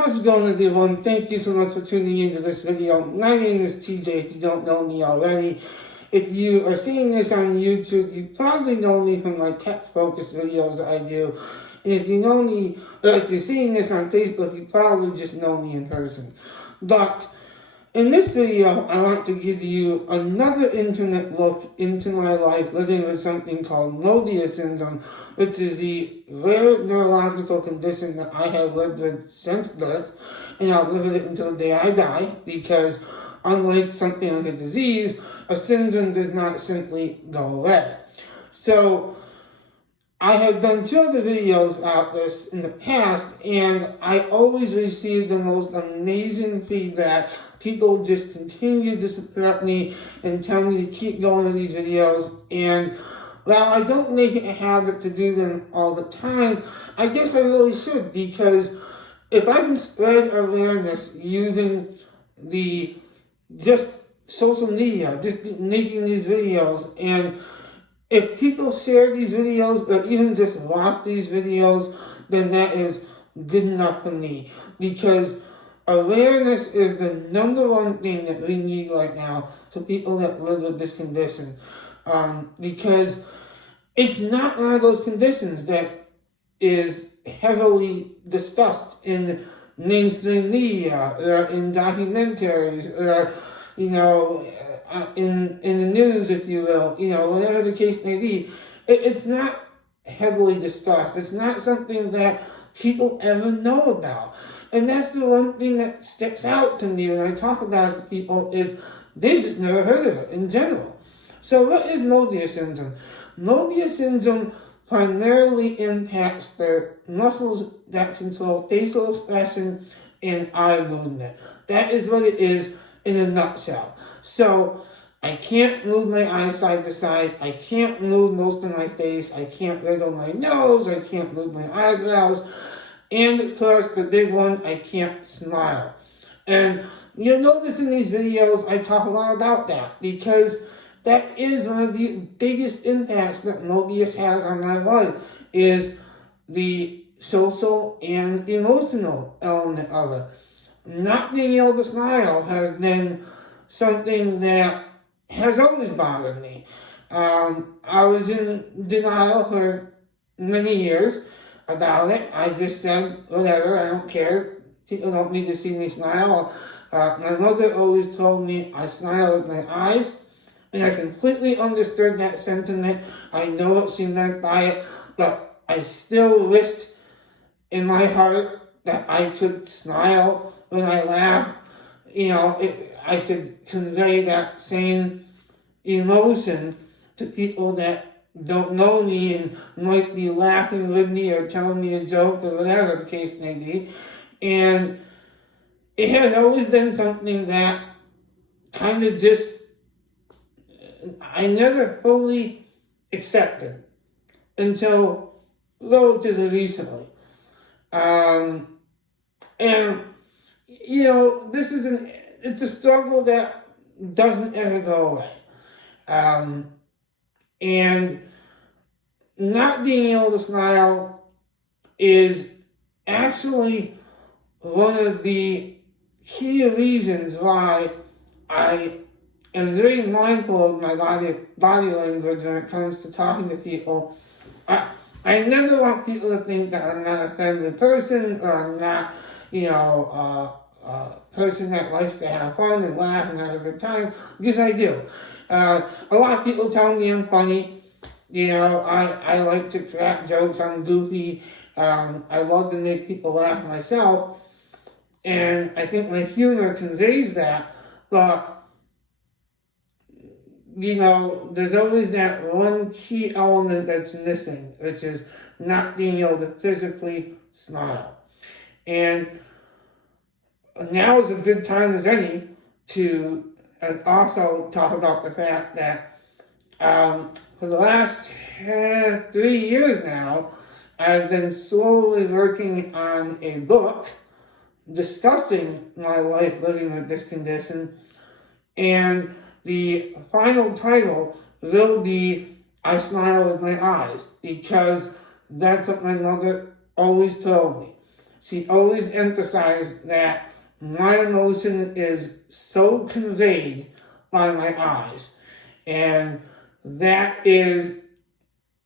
How's it going, everyone? Thank you so much for tuning into this video. My name is TJ, if you don't know me already. If you are seeing this on YouTube, you probably know me from my tech-focused videos that I do. And if you know me, or if you're seeing this on Facebook, you probably just know me in person. But in this video, I want to give you another intimate look into my life living with something called Moebius syndrome, which is the rare neurological condition that I have lived with since birth, and I'll live with it until the day I die, because unlike something like a disease, a syndrome does not simply go away. So, I have done 2 other videos about this in the past, and I always receive the most amazing feedback. People just continue to support me and tell me to keep going with these videos, and while I don't make it a habit to do them all the time, I guess I really should, because if I can spread awareness using the just social media, just making these videos, and if people share these videos or even just watch these videos, then that is good enough for me. Because awareness is the #1 thing that we need right now for people that live with this condition. Because it's not one of those conditions that is heavily discussed in mainstream media or in documentaries or, in the news, if you will, whatever the case may be. It's not heavily discussed. It's not something that people ever know about. And that's the one thing that sticks out to me when I talk about it to people, is they just never heard of it in general. So what is Moebius syndrome? Moebius syndrome primarily impacts the muscles that control facial expression and eye movement. That is what it is in a nutshell. So I can't move my eyes side to side. I can't move most of my face. I can't wiggle my nose. I can't move my eyebrows. And of course, the big one, I can't smile. And you'll notice in these videos, I talk a lot about that, because that is one of the biggest impacts that Moebius has on my life, is the social and emotional element of it. Not being able to smile has been something that has always bothered me. I was in denial for many years about it. I just said, whatever, I don't care. People don't need to see me smile. My mother always told me I smile with my eyes, and I completely understood that sentiment. I know what she meant by it, but I still wished in my heart that I could smile when I laugh. I could convey that same emotion to people that don't know me and might be laughing with me or telling me a joke or whatever the case may be. And it has always been something that kind of just, I never fully accepted until relatively recently. It's a struggle that doesn't ever go away. And not being able to smile is actually one of the key reasons why I am very mindful of my body language when it comes to talking to people. I never want people to think that I'm not a friendly person, or I'm not, a person that likes to have fun and laugh and have a good time, because I do. A lot of people tell me I'm funny. I like to crack jokes. I'm goofy. I love to make people laugh myself. And I think my humor conveys that. But, there's always that one key element that's missing, which is not being able to physically smile. And now is a good time as any to also talk about the fact that for the last 3 years now, I've been slowly working on a book discussing my life living with this condition, and the final title will be I Smile with My Eyes, because that's what my mother always told me. she always emphasized that my emotion is so conveyed by my eyes. And that is,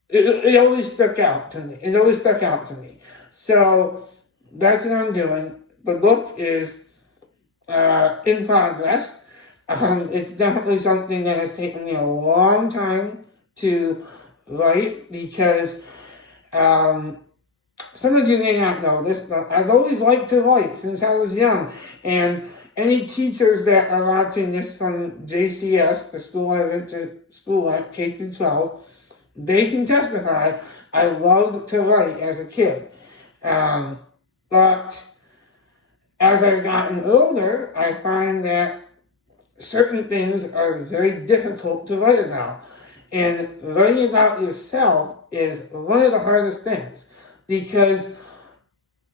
it always stuck out to me. It always stuck out to me. So that's what I'm doing. The book is in progress. It's definitely something that has taken me a long time to write because some of you may not know this, but I've always liked to write since I was young. And any teachers that are watching this from JCS, the school I went to school at, K through 12, they can testify I loved to write as a kid. But as I've gotten older, I find that certain things are very difficult to write about. And writing about yourself is one of the hardest things because,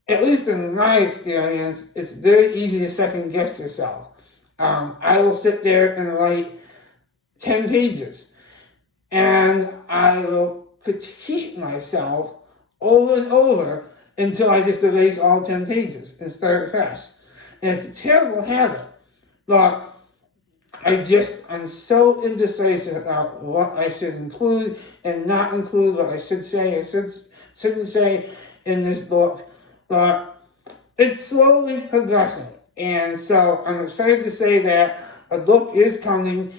at least in my experience, it's very easy to second guess yourself. I will sit there and write 10 pages and I will critique myself over and over until I just erase all 10 pages and start fresh. And it's a terrible habit, but I'm so indecisive about what I should include and not include, what I should say, shouldn't say in this book, but it's slowly progressing. And so I'm excited to say that a book is coming,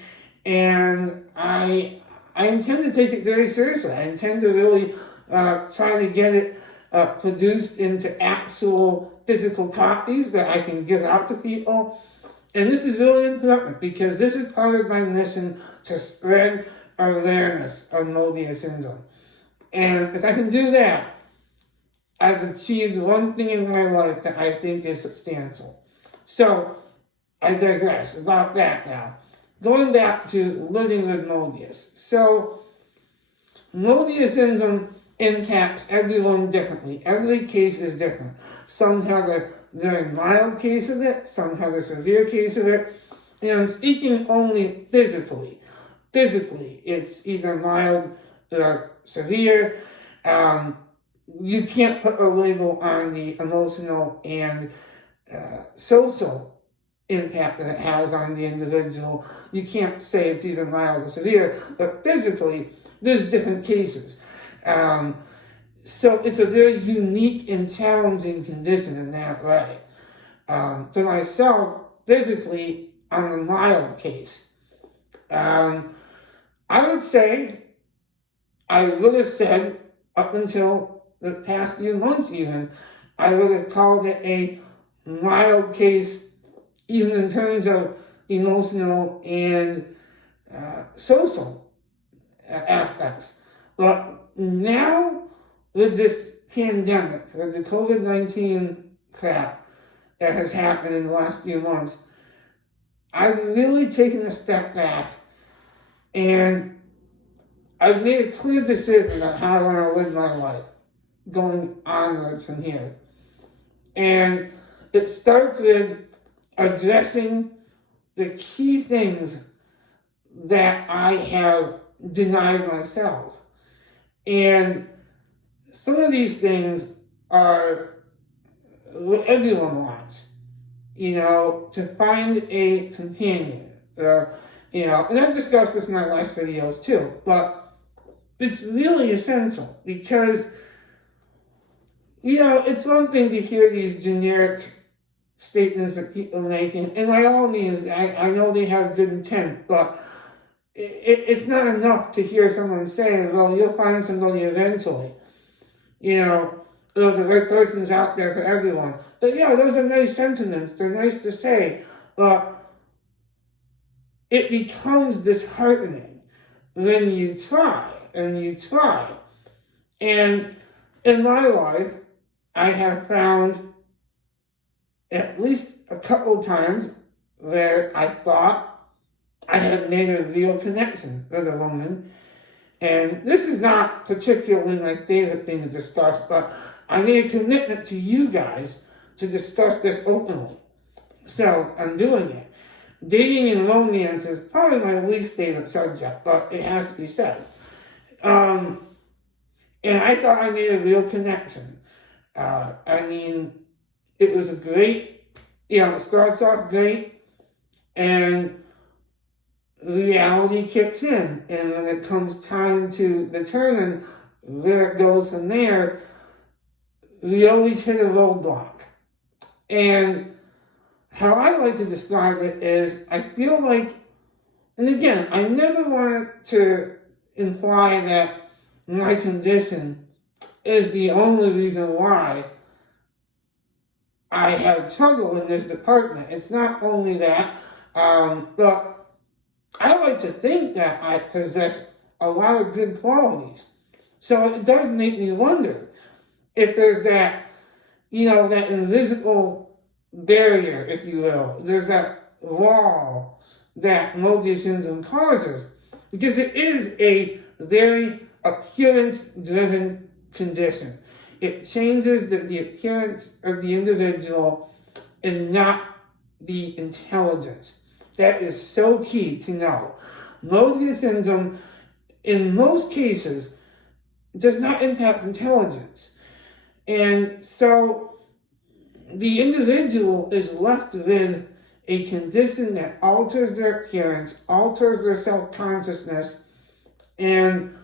and I intend to take it very seriously. I intend to really try to get it produced into actual physical copies that I can give out to people. And this is really important because this is part of my mission to spread awareness of Moebius syndrome. And if I can do that, I've achieved one thing in my life that I think is substantial. So, I digress about that now. Going back to living with Moebius. So, Moebius syndrome impacts everyone differently. Every case is different. Some have a very mild case of it, some have a severe case of it. And I'm speaking only physically. Physically, it's either mild or severe. You can't put a label on the emotional and social impact that it has on the individual. You can't say it's either mild or severe, but physically, there's different cases. So it's a very unique and challenging condition in that way. For myself, physically, I'm a mild case. I would say, I would have said, up until the past few months even, I would have called it a mild case, even in terms of emotional and social aspects. But now, with this pandemic, with the COVID-19 crap that has happened in the last few months, I've really taken a step back and I've made a clear decision on how I want to live my life going onwards from here. And it starts with addressing the key things that I have denied myself. And some of these things are what everyone wants, to find a companion, and I've discussed this in my last videos too, but it's really essential because, it's one thing to hear these generic statements that people are making, and by all means, I know they have good intent, but it's not enough to hear someone say, well, you'll find somebody eventually. The right person's out there for everyone. But yeah, those are nice sentiments. They're nice to say. But it becomes disheartening when you try and you try. And in my life, I have found at least a couple times where I thought I had made a real connection with a woman. And this is not particularly my favorite thing to discuss, but I made a commitment to you guys to discuss this openly. So I'm doing it. Dating and romance is probably my least favorite subject, but it has to be said. And I thought I made a real connection. it was a great, it starts off great, and reality kicks in. And when it comes time to determine where it goes from there, we always hit a roadblock. And how I like to describe it is, I feel like, and again, I never wanted to imply that my condition is the only reason why I had trouble in this department. It's not only that, but I like to think that I possess a lot of good qualities. So it does make me wonder if there's that, that invisible barrier, if you will. There's that wall that Moebius syndrome causes. Because it is a very appearance-driven condition. It changes the appearance of the individual and not the intelligence. That is so key to know. Moebius syndrome, in most cases, does not impact intelligence. And so the individual is left with a condition that alters their appearance, alters their self-consciousness, and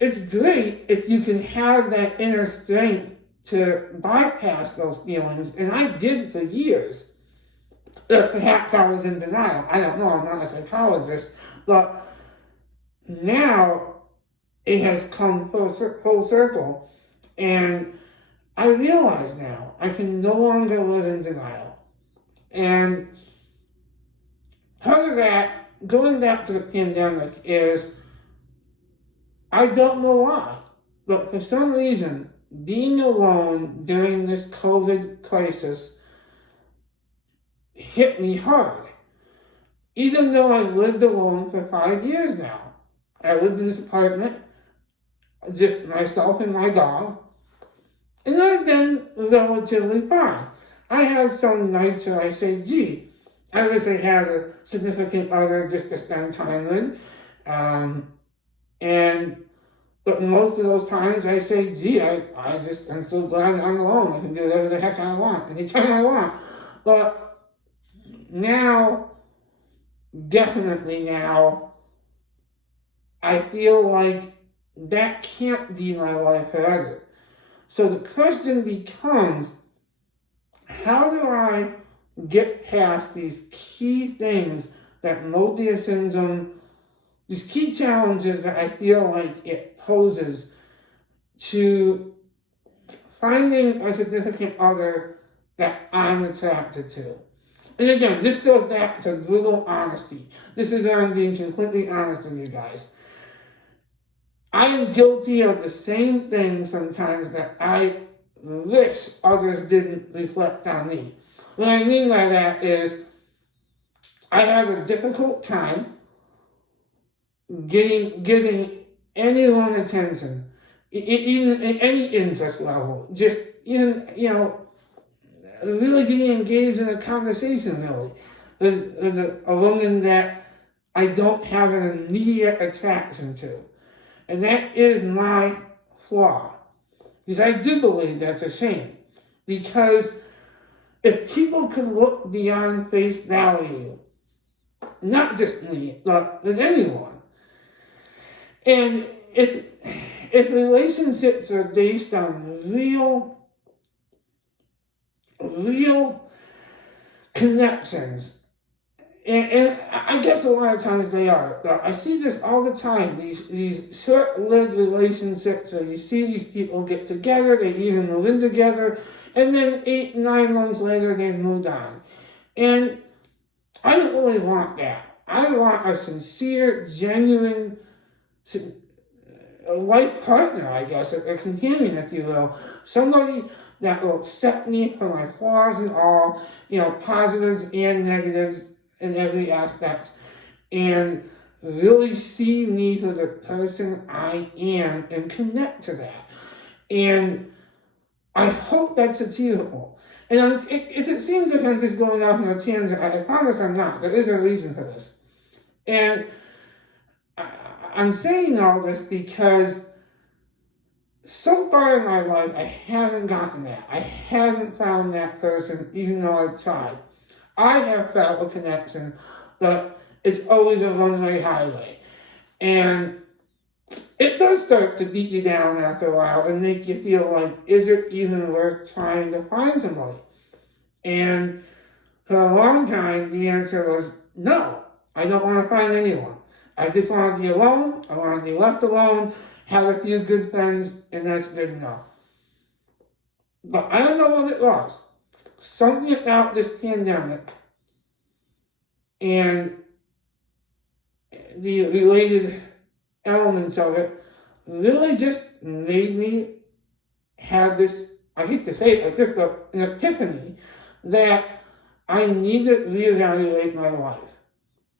it's great if you can have that inner strength to bypass those feelings, and I did for years. Perhaps I was in denial. I don't know, I'm not a psychologist, but now it has come full circle, and I realize now I can no longer live in denial. And part of that, going back to the pandemic, is I don't know why, but for some reason, being alone during this COVID crisis hit me hard. Even though I've lived alone for 5 years now. I lived in this apartment, just myself and my dog, and I've been relatively fine. I had some nights where I say, gee, I wish I had a significant other just to spend time with. But most of those times I say, gee, I'm so glad I'm alone. I can do whatever the heck I want, anytime I want. But now, definitely now, I feel like that can't be my life forever. So the question becomes, how do I get past these key things that Moebius syndrome, these key challenges that I feel like it poses to finding a significant other that I'm attracted to? And again, this goes back to brutal honesty. This is where I'm being completely honest with you guys. I am guilty of the same things sometimes that I wish others didn't reflect on me. What I mean by that is, I have a difficult time getting anyone attention, even at any interest level. Just really getting engaged in a conversation, really, with a woman that I don't have an immediate attraction to. And that is my flaw. Because I do believe that's a shame. Because if people could look beyond face value, not just me, but with anyone, and if relationships are based on real connections, and I guess a lot of times they are. I see this all the time, these short-lived relationships where you see these people get together, they even move in together, and then 8-9 months later they've moved on. And I don't really want that. I want a sincere, genuine life partner, I guess, a companion, if you will. Somebody that will accept me for my flaws and all, positives and negatives in every aspect, and really see me for the person I am and connect to that. And I hope that's achievable. And if it seems like I'm just going off on a tangent, I promise I'm not. There is a reason for this. And I'm saying all this because so far in my life, I haven't gotten that. I haven't found that person, even though I've tried. I have felt a connection, but it's always a one-way highway. And it does start to beat you down after a while and make you feel like, is it even worth trying to find somebody? And for a long time, the answer was, no, I don't want to find anyone. I just want to be alone. I want to be left alone, have a few good friends, and that's good enough. But I don't know what it was. Something about this pandemic and the related elements of it really just made me have this, I hate to say it like this, but an epiphany that I need to reevaluate my life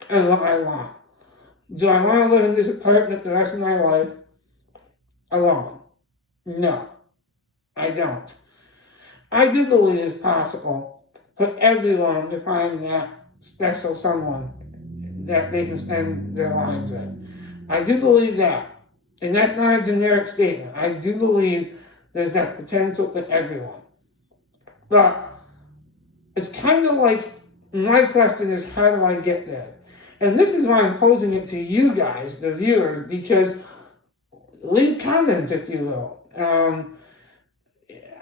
and what I want. Do I want to live in this apartment the rest of my life alone? No, I don't. I do believe it's possible for everyone to find that special someone that they can spend their lives with. I do believe that. And that's not a generic statement. I do believe there's that potential for everyone. But it's kind of like, my question is, how do I get there? And this is why I'm posing it to you guys, the viewers, because leave comments, if you will.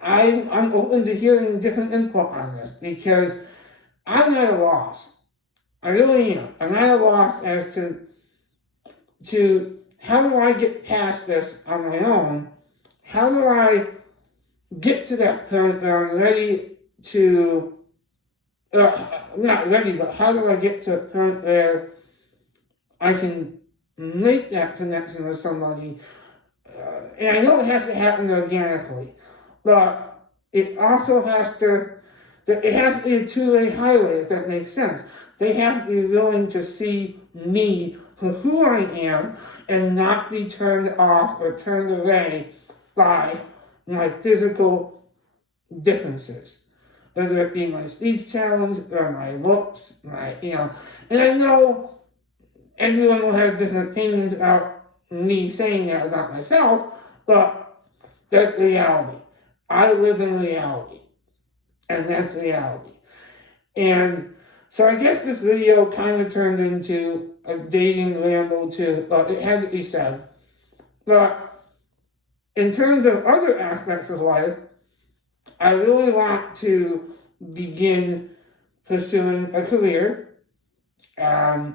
I'm open to hearing different input on this, because I'm at a loss. I really am. I'm at a loss as to how do I get past this on my own? How do I get to that point where I'm ready to, not ready, but how do I get to a point where I can make that connection with somebody? And I know it has to happen organically, but it also has to, it has to be a two-way highway, if that makes sense. They have to be willing to see me for who I am and not be turned off or turned away by my physical differences. Whether it be my speech challenge or my looks, and I know everyone will have different opinions about me saying that about myself, but that's reality. I live in reality, and that's reality. And so I guess this video kind of turned into a dating ramble too, but it had to be said. But in terms of other aspects of life, I really want to begin pursuing a career. I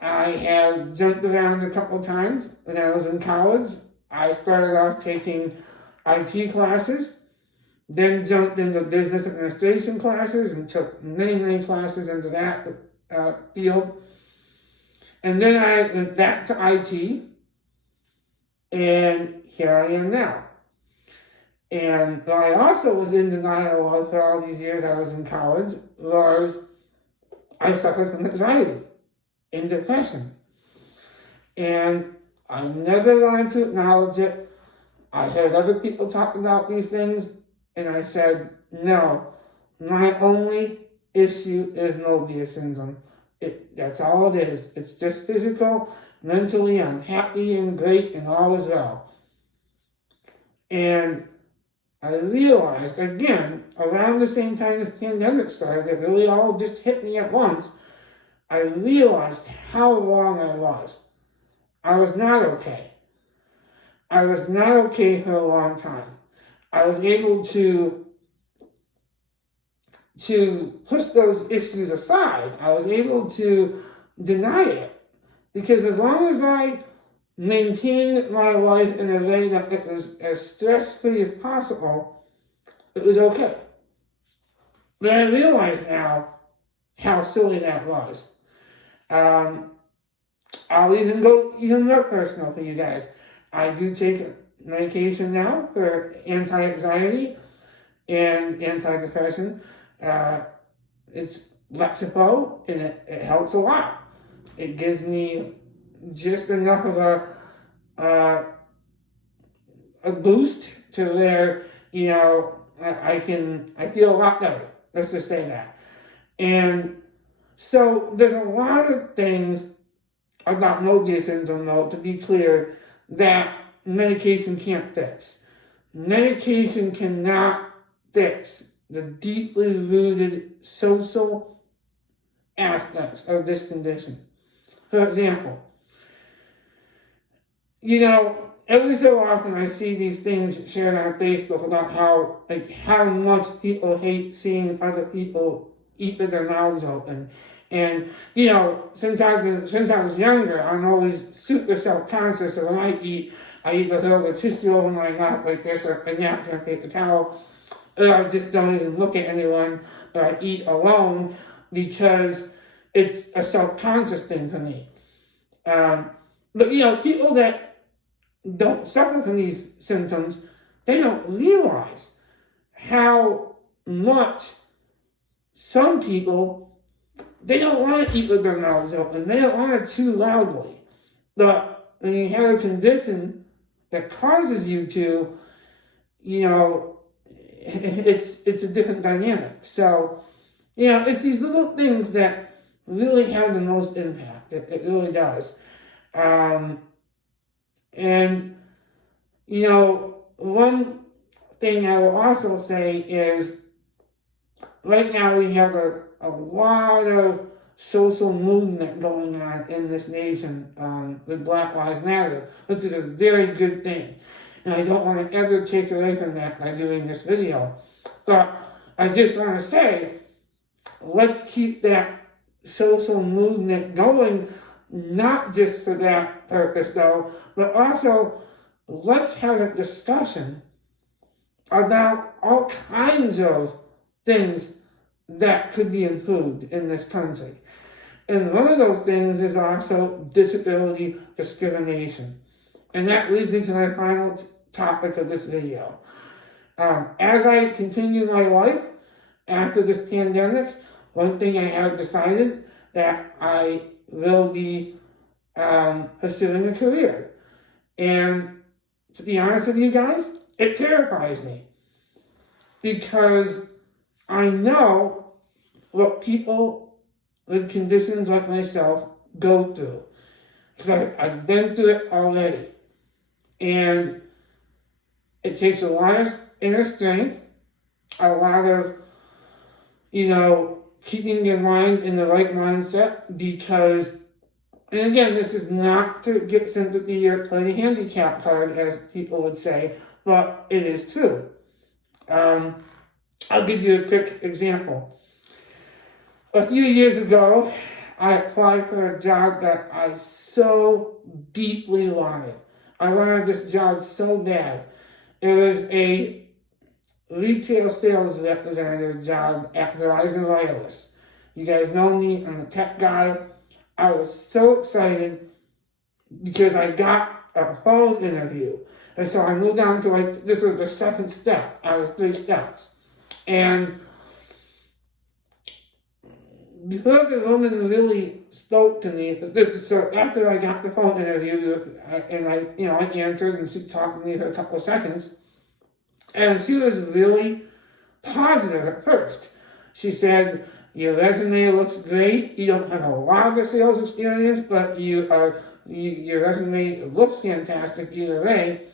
have jumped around a couple times. When I was in college, I started off taking IT classes, then jumped into business administration classes and took many classes into that field. And then I went back to IT, and here I am now. And what I also was in denial of for all these years I was in college was I suffered from anxiety and depression. And I never wanted to acknowledge it. I heard other people talk about these things, and I said, no, my only issue is Moebius syndrome. That's all it is. It's just physical. Mentally, I'm happy and great and all is well. And I realized, again, around the same time this pandemic started, it really all just hit me at once. I realized how wrong I was. I was not okay. I was not okay for a long time. I was able to push those issues aside. I was able to deny it. Because as long as I maintained my life in a way that it was as stress-free as possible, it was okay. But I realize now how silly that was. I'll even go even more personal for you guys. I do take medication now for anti-anxiety and antidepressant. It's Lexapro, and it helps a lot. It gives me just enough of a boost to where, I feel a lot better. Let's just say that. And so there's a lot of things about Moebius syndrome, though, to be clear, that medication can't fix. medication cannot fix the deeply rooted social aspects of this condition. For example, every so often I see these things shared on Facebook about how much people hate seeing other people eat with their mouths open. And, since I was younger, I'm always super self-conscious. So when I eat either hold a tissue over my mouth like this, or a napkin, or paper towel, or I just don't even look at anyone, or I eat alone, because it's a self-conscious thing for me. But people that don't suffer from these symptoms, they don't realize how much some people, they don't want to eat with their mouths open. They don't want to chew loudly. But when you have a condition that causes you to, it's a different dynamic. So, it's these little things that really have the most impact. It really does. One thing I will also say is, right now we have a lot of social movement going on in this nation with Black Lives Matter, which is a very good thing. And I don't want to ever take away from that by doing this video. But I just want to say, let's keep that social movement going, not just for that purpose though, but also let's have a discussion about all kinds of things that could be improved in this country. And one of those things is also disability discrimination. And that leads me to my final topic of this video. As I continue my life after this pandemic, one thing I have decided that I will be pursuing a career. And to be honest with you guys, it terrifies me. Because I know what people with conditions like myself go through. Because I've been through it already. And it takes a lot of inner strength, a lot of, keeping your mind in the right mindset, because, and again, this is not to get sympathy or play the handicap card, as people would say, but it is true. I'll give you a quick example. A few years ago, I applied for a job that I so deeply wanted. I wanted this job so bad. It was a retail sales representative job at Verizon Wireless. You guys know me, I'm a tech guy. I was so excited because I got a phone interview. And so I moved on to this was the second step out of 3 steps. And because the woman really spoke to me, so after I got the phone interview, I answered, and she talked to me for a couple of seconds, and she was really positive at first. She said, "Your resume looks great. You don't have a lot of sales experience, but your resume looks fantastic either way,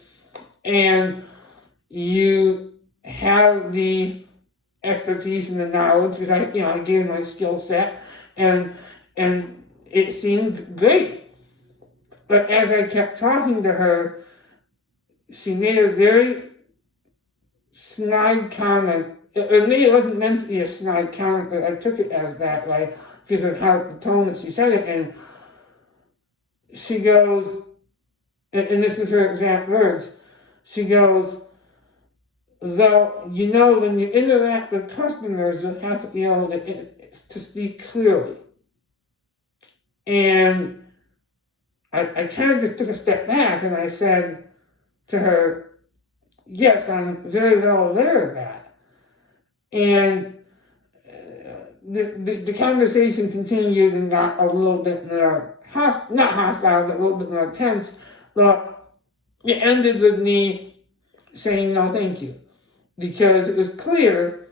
and you have the expertise and the knowledge," because I gave my skill set, and it seemed great. But as I kept talking to her, she made a very snide comment. Maybe it wasn't meant to be a snide comment, but I took it as that way because of how the tone that she said it. And she goes, and this is her exact words, she goes, "Though, when you interact with customers, you have to be able to speak clearly." And I kind of just took a step back and I said to her, "Yes, I'm very well aware of that." And the conversation continued and got a little bit more, not hostile, but a little bit more tense, but it ended with me saying no thank you. Because it was clear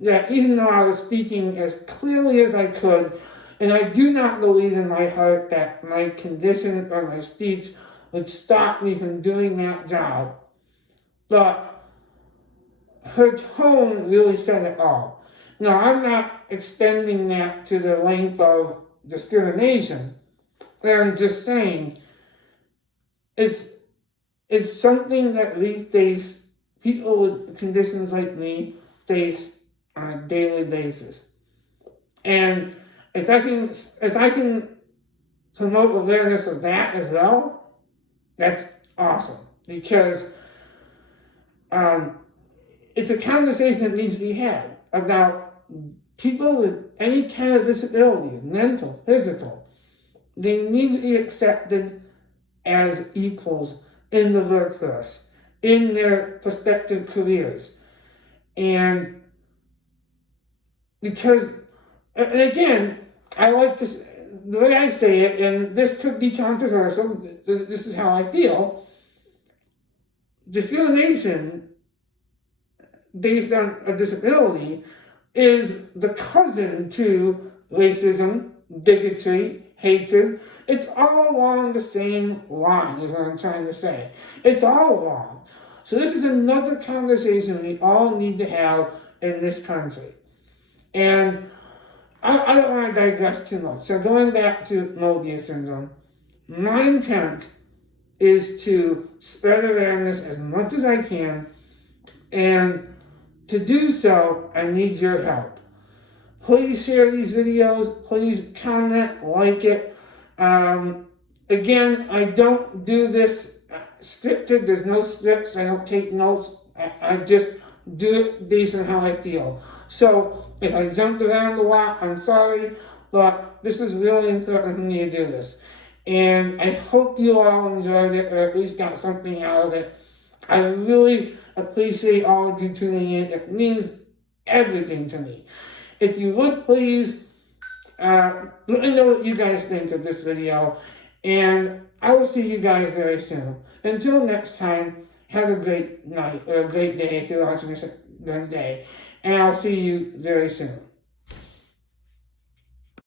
that even though I was speaking as clearly as I could, and I do not believe in my heart that my condition or my speech would stop me from doing that job, but her tone really said it all. Now, I'm not extending that to the length of discrimination. I'm just saying it's something that we face, people with conditions like me face on a daily basis. And if I can promote awareness of that as well, that's awesome. Because it's a conversation that needs to be had about people with any kind of disability, mental, physical. They need to be accepted as equals in the workforce, in their prospective careers. And because, and again, I like to, the way I say it, and this could be controversial, this is how I feel, discrimination based on a disability is the cousin to racism, bigotry, hatred. It's all along the same line, is what I'm trying to say. It's all wrong. So this is another conversation we all need to have in this country. And I don't want to digress too much. So going back to Moebius syndrome, my intent is to spread awareness as much as I can, and to do so, I need your help. Please share these videos. Please comment, like it. Again, I don't do this scripted. There's no scripts. I don't take notes. I just do it based on how I feel. So if I jumped around a lot, I'm sorry, but this is really important for me to do this. And I hope you all enjoyed it, or at least got something out of it. I really appreciate all of you tuning in. It means everything to me. If you would please, let me know what you guys think of this video, and I will see you guys very soon. Until next time, have a great night, or a great day if you're watching this during the day, and I'll see you very soon.